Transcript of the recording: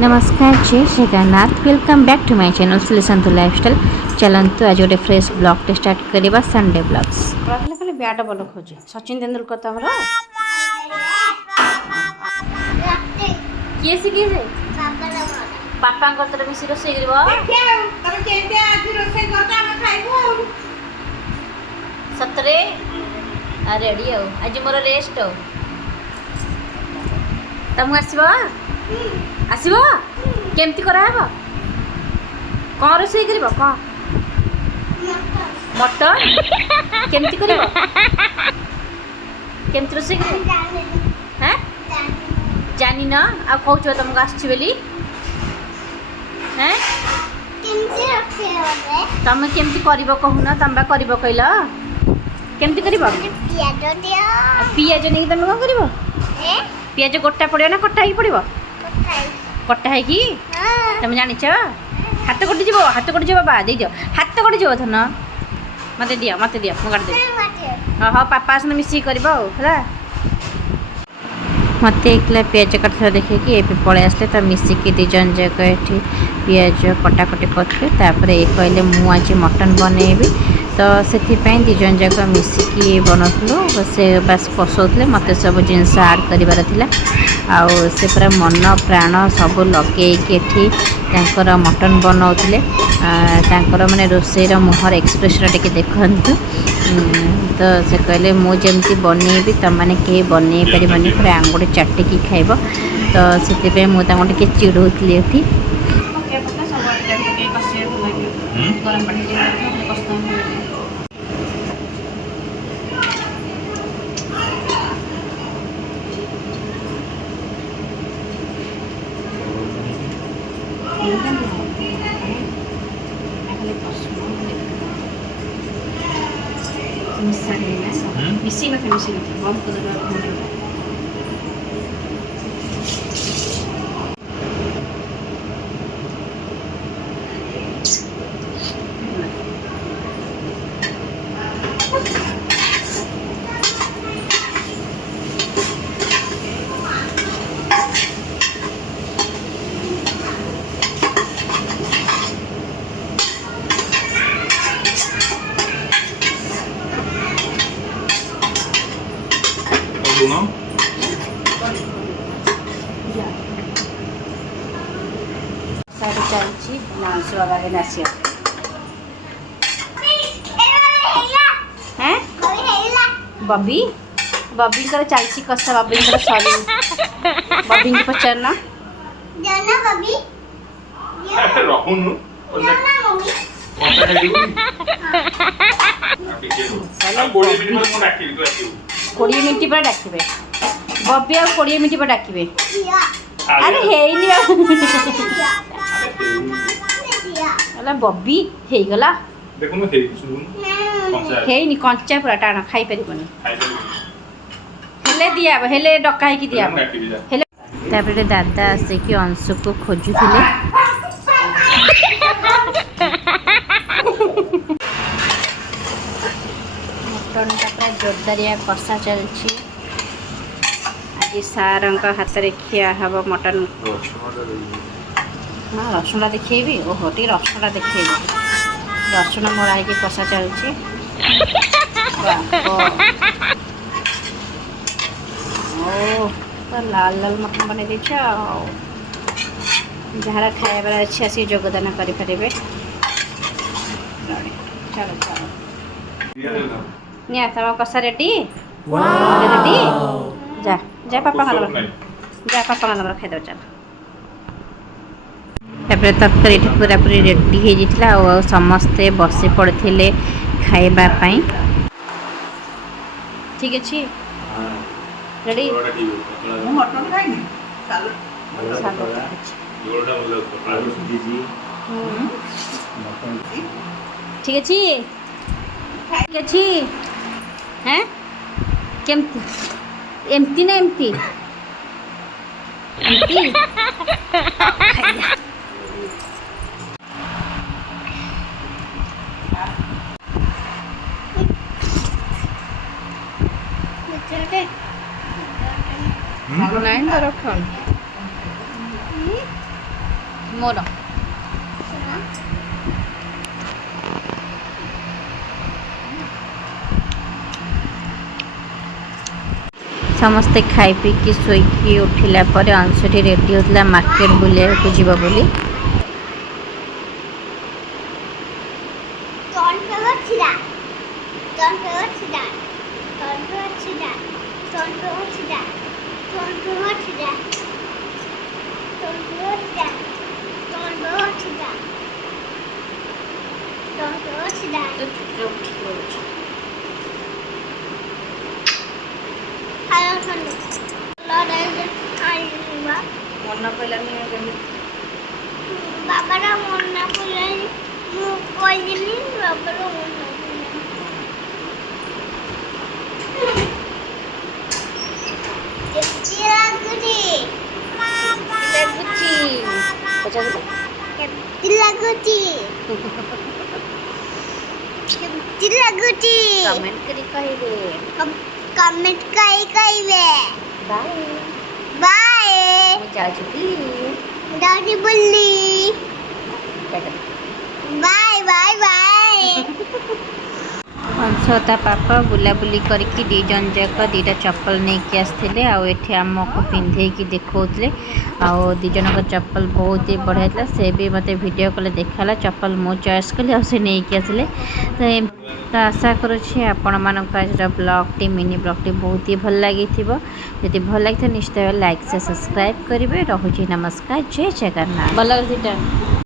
नमस्कार जय Shri Jagannath welcome back to my channel सुलेसंतु लाइफस्टाइल चलतु आज गोटे फ्रेश ब्लॉग टे स्टार्ट करवा संडे ब्लॉग्स खाली बैट बॉल खोजे सचिन तेंदुलकर तो हमरो किए सिखी से पापा को तोर मिसी रोसे करबो तमे केते आज रोसे करता हम खाइबो सतरे आ रेडी हो आज मोर रेस्ट हो तुम आसबो आसबो केमती करा हेबो कोन रोसे करबो को मटन केमती करबो केमती रोसे करबो हैं जानी ना आ कहू तुमको आछि बेली हैं केमती रखे होबे तमे केमती करबो कहूना तंबा करबो कहला केमती करबो पियाज दियो पियाज नहीं तमे को करबो पियाज गोटा पड़ियो ना कट्टा ही पड़ियो कट्टा है कि तुम जानी हाथ कटि जीव बाबा दे दियो हाथ कटि जीव धन मत दियो मु काट दे हाँ हाँ पापा आसन मिसिक करबो है मत एकला पियाज काटुवा देखे कि पलि आसले तो मिसिकी दी जन जाक ये पियाज कटाकटी करते ये कहले मु आज मटन बनैबी तो से दी जन जाक मिसिकी बनाऊँ से बास पसौले मत सब जिनस आड कर आउ से पूरा मन प्राण सब लगे तांकर मटन बनाऊले माने रोसईर मुहर एक्सप्रेशन टे देखु तो से कहले मुझे बनैबी तुम मैंने कहीं बन पारे पूरा आंगुठी चाटिकी खाइब तो से मुझे चिड़ौली ये मिसी बम साढ़े चलती मांस वाले नासी हैं बबी बबी कर चलती कसा बबी कर सॉरी बबी को पचारना जाना बबी रहनु कोड़े मिनट पर डाकबे बबी आ 20 मिनट पर डाकबे अरे है बबी हे गला हेनी कंचा पूरा टाण खाई परिबनी हेले दिया हेले डका है कि दिया हेले तापर दादा आसिक अंशु को खोजुले मटन का पूरा जोरदारिया कषा चलछि आज सार हाथ में खिया हम मटन हाँ रसुणा देखी ओहो टे रसुणा देखी रसुण मरा कषा चलुची ओ लाल लाल मटन बन जार खाइबार अच्छे आसी योगदान करें चलो चलो निया तुम कषा रेडी रेडी जा जा पापा नंबर खाई चल तापर तरकारी पूरा पूरी रेडी हो समस्ते बसी पड़े खाइबापी ठीक अच्छे रेडी ठीक अच्छे ठीक अच्छे हैं केमती एमती ना एमती एमती नहीं तो रखो मोर समस्ते खाई पी कि शोकी उठिला पर अंशुटी रेडी होता मार्केट बुलिया जीव बोली मन पड़ानी बाबा मन पड़ानी बाबा कमेंट करी कहिबे कमेंट कहिबे बाय बाय मैं जा चुकी दादी बुल्ली बाय बाय बाय अंशता पापा बुलाबुली करके दी जन जाक दीटा चप्पल नहीं कि आसते आठ आमको पिंधे देखते आउ दी जन चप्पल बहुत ही बढ़िया था से भी मत वीडियो कले देखा चप्पल मो चॉइस कली आसे नहीं कि आसले तो आशा करुँचे आपण मानक आज ब्लॉग मिनी ब्लॉग बहुत ही भल लगी जदि भल लगी निश्चय लाइक से सब्सक्राइब करेंगे। रोचे नमस्कार जय जगन्नाथ भल लगे।